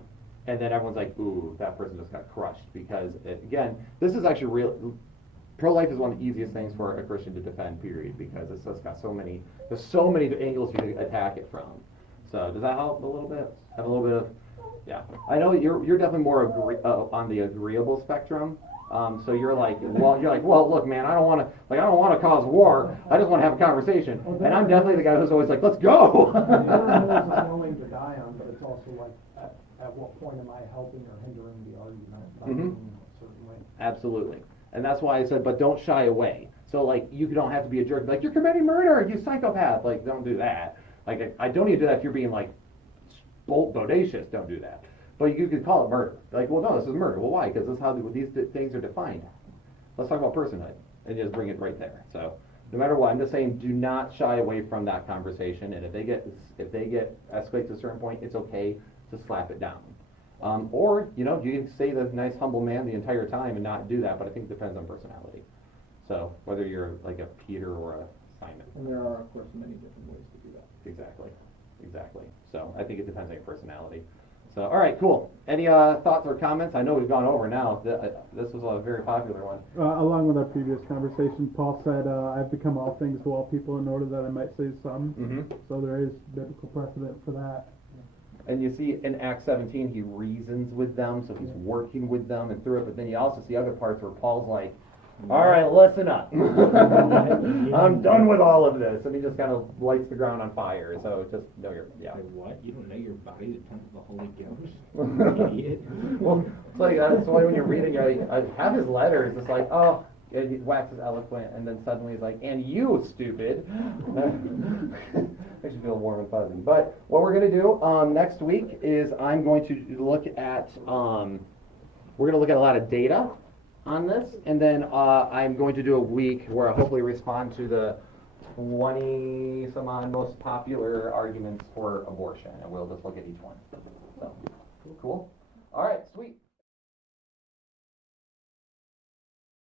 And then everyone's like, ooh, that person just got crushed. Because, again, this is actually real. Pro-life is one of the easiest things for a Christian to defend, period, because it's just got there's so many angles you can attack it from. So does that help a little bit? Have a little bit of, yeah. I know you're definitely more on the agreeable spectrum. So you're like, well, look, man, I don't want to cause war. I just want to have a conversation. And I'm definitely the guy who's always like, let's go. There are willing to die on, but it's also like, at what point am I helping or hindering the argument? Certainly. Absolutely. And that's why I said, but don't shy away. So like, you don't have to be a jerk. Like, you're committing murder, you psychopath. Like, don't do that. Like, I don't need to do that if you're being like bodacious. Don't do that. But you could call it murder. Like, well, no, this is murder. Well, why? Because this is how these things are defined. Let's talk about personhood and just bring it right there. So, no matter what, I'm just saying, do not shy away from that conversation. And if they get escalate to a certain point, it's okay to slap it down. Or you can stay the nice, humble man the entire time and not do that. But I think it depends on personality. So whether you're like a Peter or a Simon. And there are, of course, many different ways to do that. Exactly. So I think it depends on your personality. So, all right, cool. Any thoughts or comments? I know we've gone over now. This was a very popular one. Along with our previous conversation, Paul said, I've become all things to all people in order that I might save some. Mm-hmm. So there is biblical precedent for that. And you see in Acts 17, he reasons with them, so he's working with them and through it. But then you also see other parts where Paul's like, all right, listen up. I'm done with all of this. And he just kind of lights the ground on fire. So just know What? You don't know your body, the temple of the Holy Ghost? Idiot. Well, it's like that's why when you're reading, I have his letters. It's like, oh, he waxes eloquent, and then suddenly he's like, and you, stupid. Makes me feel warm and fuzzy. But what we're going to do next week is I'm going to look at we're going to look at a lot of data on this, and then I'm going to do a week where I'll hopefully respond to the 20 some odd most popular arguments for abortion, and we'll just look at each one. So, cool.